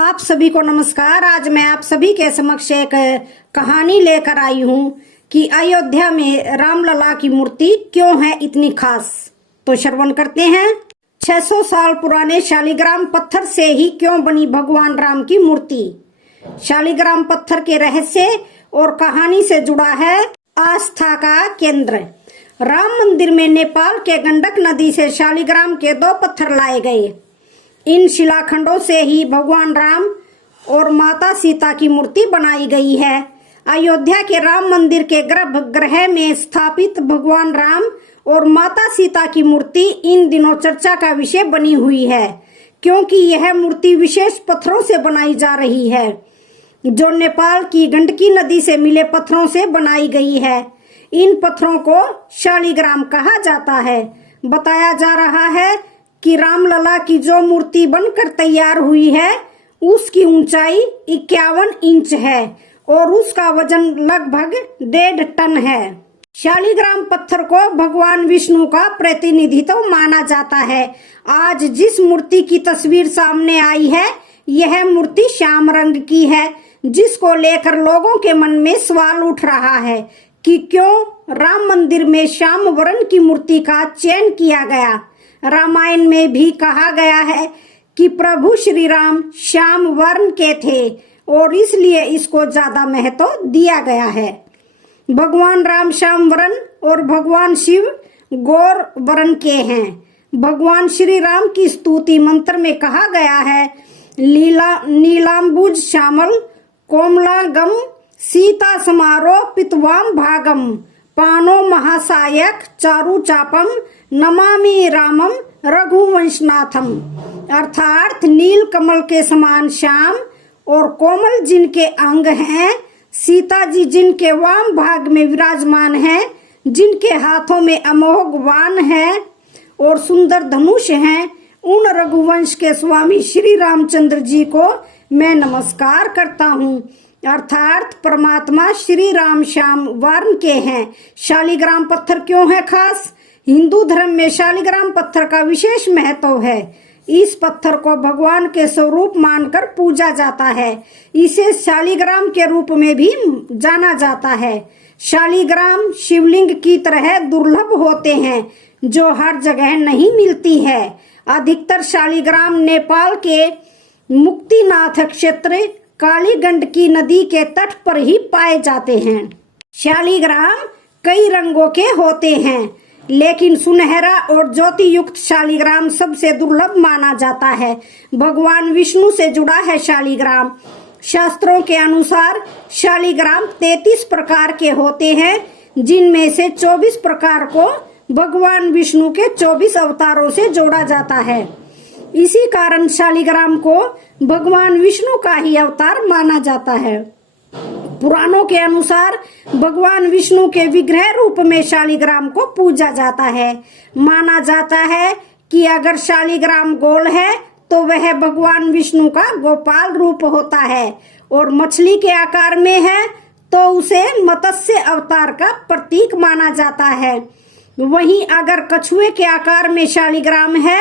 आप सभी को नमस्कार। आज मैं आप सभी के समक्ष एक कहानी लेकर आई हूँ कि अयोध्या में रामलला की मूर्ति क्यों है इतनी खास। तो श्रवण करते हैं। 600 साल पुराने शालिग्राम पत्थर से ही क्यों बनी भगवान राम की मूर्ति। शालिग्राम पत्थर के रहस्य और कहानी से जुड़ा है आस्था का केंद्र। राम मंदिर में नेपाल के गंडक नदी से शालिग्राम के 2 पत्थर लाए गए। इन शिलाखंडों से ही भगवान राम और माता सीता की मूर्ति बनाई गई है। अयोध्या के राम मंदिर के गर्भगृह में स्थापित भगवान राम और माता सीता की मूर्ति इन दिनों चर्चा का विषय बनी हुई है, क्योंकि यह मूर्ति विशेष पत्थरों से बनाई जा रही है, जो नेपाल की गंडकी नदी से मिले पत्थरों से बनाई गई है। इन पत्थरों को शालिग्राम कहा जाता है। बताया जा रहा है कि रामलला की जो मूर्ति बनकर तैयार हुई है उसकी ऊंचाई 51 इंच है और उसका वजन लगभग 1.5 टन है। शालिग्राम पत्थर को भगवान विष्णु का प्रतिनिधित्व माना जाता है। आज जिस मूर्ति की तस्वीर सामने आई है यह मूर्ति श्याम रंग की है, जिसको लेकर लोगों के मन में सवाल उठ रहा है कि क्यों राम मंदिर में श्याम वर्ण की मूर्ति का चयन किया गया। रामायण में भी कहा गया है कि प्रभु श्री राम श्याम वर्ण के थे और इसलिए इसको ज्यादा महत्व दिया गया है। भगवान राम श्याम वर्ण और भगवान शिव गौर वर्ण के हैं। भगवान श्री राम की स्तुति मंत्र में कहा गया है, नीलांबुज श्यामल कोमलांगम सीता समारोह पितवाम भागम पानो महासायक चारु चापम नमामि रामम रघुवंशनाथम। अर्थात नील कमल के समान श्याम और कोमल जिनके अंग हैं, सीता जी जिनके वाम भाग में विराजमान हैं, जिनके हाथों में अमोघ बाण है और सुंदर धनुष हैं, उन रघुवंश के स्वामी श्री रामचंद्र जी को मैं नमस्कार करता हूँ। अर्थात परमात्मा श्री राम श्याम वर्ण के हैं। शालिग्राम पत्थर क्यों है खास। हिंदू धर्म में शालिग्राम पत्थर का विशेष महत्व है। इस पत्थर को भगवान के स्वरूप मानकर पूजा जाता है। इसे शालिग्राम के रूप में भी जाना जाता है। शालिग्राम शिवलिंग की तरह दुर्लभ होते हैं, जो हर जगह नहीं मिलती है। अधिकतर शालिग्राम नेपाल के मुक्तिनाथ क्षेत्र काली गंडकी नदी के तट पर ही पाए जाते हैं। शालिग्राम कई रंगों के होते हैं, लेकिन सुनहरा और ज्योति युक्त शालिग्राम सबसे दुर्लभ माना जाता है। भगवान विष्णु से जुड़ा है शालिग्राम। शास्त्रों के अनुसार शालिग्राम 33 प्रकार के होते हैं, जिनमें से 24 प्रकार को भगवान विष्णु के 24 अवतारों से जोड़ा जाता है। इसी कारण शालिग्राम को भगवान विष्णु का ही अवतार माना जाता है। पुराणों के अनुसार भगवान विष्णु के विग्रह रूप में शालिग्राम को पूजा जाता है। माना जाता है कि अगर शालिग्राम गोल है तो वह भगवान विष्णु का गोपाल रूप होता है, और मछली के आकार में है तो उसे मत्स्य अवतार का प्रतीक माना जाता है। वहीं अगर कछुए के आकार में शालिग्राम है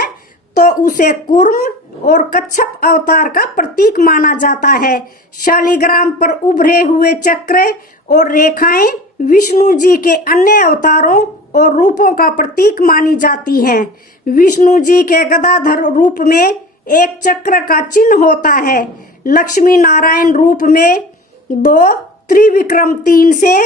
तो उसे कूर्म और कच्छप अवतार का प्रतीक माना जाता है। शालिग्राम पर उभरे हुए चक्र और रेखाएं विष्णु जी के अन्य अवतारों और रूपों का प्रतीक मानी जाती हैं। विष्णु जी के गदाधर रूप में एक चक्र का चिन्ह होता है, लक्ष्मी नारायण रूप में 2, त्रिविक्रम 3 से,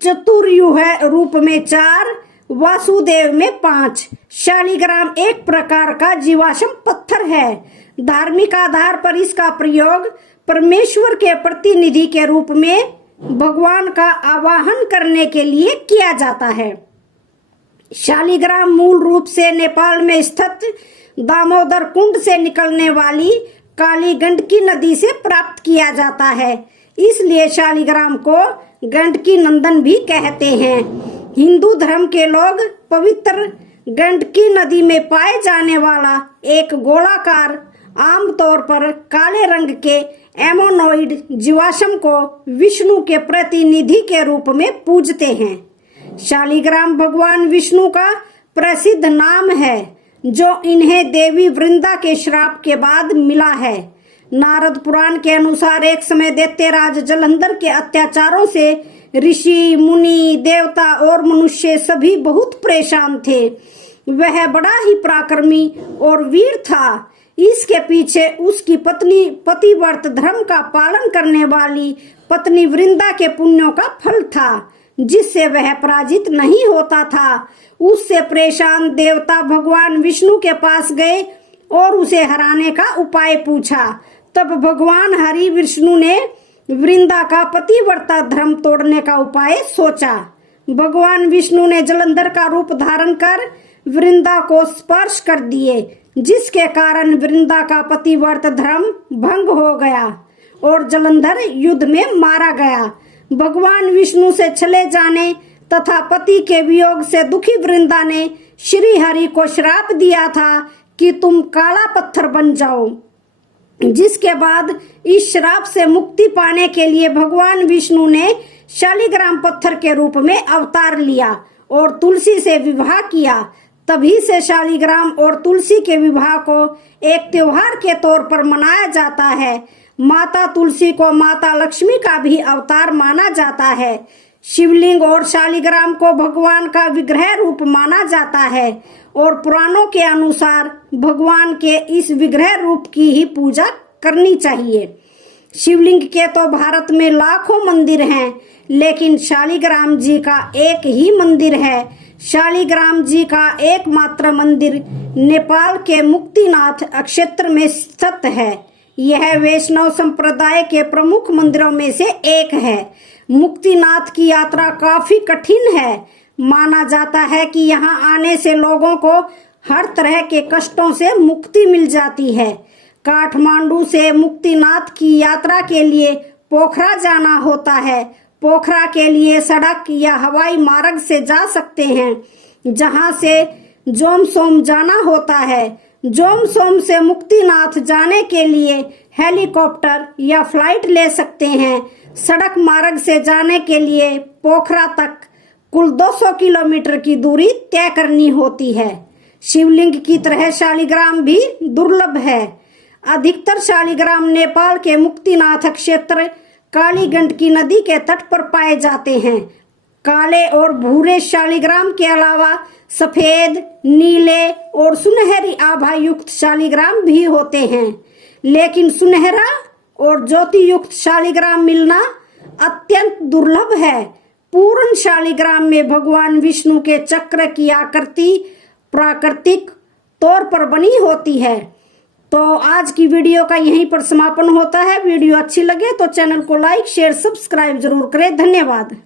चतुर्युह रूप में 4, वासुदेव में 5। शालिग्राम एक प्रकार का जीवाश्म पत्थर है। धार्मिक आधार पर इसका प्रयोग परमेश्वर के प्रतिनिधि के रूप में भगवान का आवाहन करने के लिए किया जाता है। शालिग्राम मूल रूप से नेपाल में स्थित दामोदर कुंड से निकलने वाली काली गंडकी नदी से प्राप्त किया जाता है, इसलिए शालिग्राम को गंडकी नंदन भी कहते हैं। हिंदू धर्म के लोग पवित्र गंडकी नदी में पाए जाने वाला एक गोलाकार, आमतौर पर काले रंग के एमोनोइड जीवाश्म को विष्णु के प्रतिनिधि के रूप में पूजते हैं। शालिग्राम भगवान विष्णु का प्रसिद्ध नाम है, जो इन्हें देवी वृंदा के श्राप के बाद मिला है। नारद पुराण के अनुसार एक समय दैत्यराज जलंधर के अत्याचारों से ऋषि, मुनि, देवता और मनुष्य सभी बहुत परेशान थे। वह बड़ा ही पराक्रमी और वीर था। इसके पीछे उसकी पत्नी पतिव्रत धर्म का पालन करने वाली पत्नी वृंदा के पुण्यों का फल था, जिससे वह पराजित नहीं होता था। उससे परेशान देवता भगवान विष्णु के पास गए और उसे हराने का उपाय पूछा। तब भगवान हरि विष्णु ने वृंदा का पतिव्रता धर्म तोड़ने का उपाय सोचा। भगवान विष्णु ने जलंधर का रूप धारण कर वृंदा को स्पर्श कर दिए, जिसके कारण वृंदा का पतिव्रत धर्म भंग हो गया और जलंधर युद्ध में मारा गया। भगवान विष्णु से चले जाने तथा पति के वियोग से दुखी वृंदा ने श्री हरि को श्राप दिया था कि तुम काला पत्थर बन जाओ। जिसके बाद इस श्राप से मुक्ति पाने के लिए भगवान विष्णु ने शालिग्राम पत्थर के रूप में अवतार लिया और तुलसी से विवाह किया। तभी से शालिग्राम और तुलसी के विवाह को एक त्योहार के तौर पर मनाया जाता है। माता तुलसी को माता लक्ष्मी का भी अवतार माना जाता है। शिवलिंग और शालिग्राम को भगवान का विग्रह रूप माना जाता है और पुराणों के अनुसार भगवान के इस विग्रह रूप की ही पूजा करनी चाहिए। शिवलिंग के तो भारत में लाखों मंदिर हैं, लेकिन शालिग्राम जी का एक ही मंदिर है। शालिग्राम जी का एकमात्र मंदिर नेपाल के मुक्तिनाथ क्षेत्र में स्थित है। यह वैष्णव संप्रदाय के प्रमुख मंदिरों में से एक है। मुक्तिनाथ की यात्रा काफी कठिन है। माना जाता है कि यहाँ आने से लोगों को हर तरह के कष्टों से मुक्ति मिल जाती है। काठमांडू से मुक्तिनाथ की यात्रा के लिए पोखरा जाना होता है। पोखरा के लिए सड़क या हवाई मार्ग से जा सकते हैं, जहां से जोमसोम जाना होता है। जोमसोम से मुक्तिनाथ जाने के लिए हेलीकॉप्टर या फ्लाइट ले सकते हैं। सड़क मार्ग से जाने के लिए पोखरा तक कुल 200 किलोमीटर की दूरी तय करनी होती है। शिवलिंग की तरह शालिग्राम भी दुर्लभ है। अधिकतर शालिग्राम नेपाल के मुक्तिनाथ क्षेत्र काली गंडकी नदी के तट पर पाए जाते हैं। काले और भूरे शालिग्राम के अलावा सफेद, नीले और सुनहरी आभा युक्त शालिग्राम भी होते हैं, लेकिन सुनहरा और ज्योति युक्त शालिग्राम मिलना अत्यंत दुर्लभ है। पूर्ण शालिग्राम में भगवान विष्णु के चक्र की आकृति प्राकृतिक तौर पर बनी होती है। तो आज की वीडियो का यहीं पर समापन होता है। वीडियो अच्छी लगे तो चैनल को लाइक, शेयर, सब्सक्राइब जरूर करें। धन्यवाद।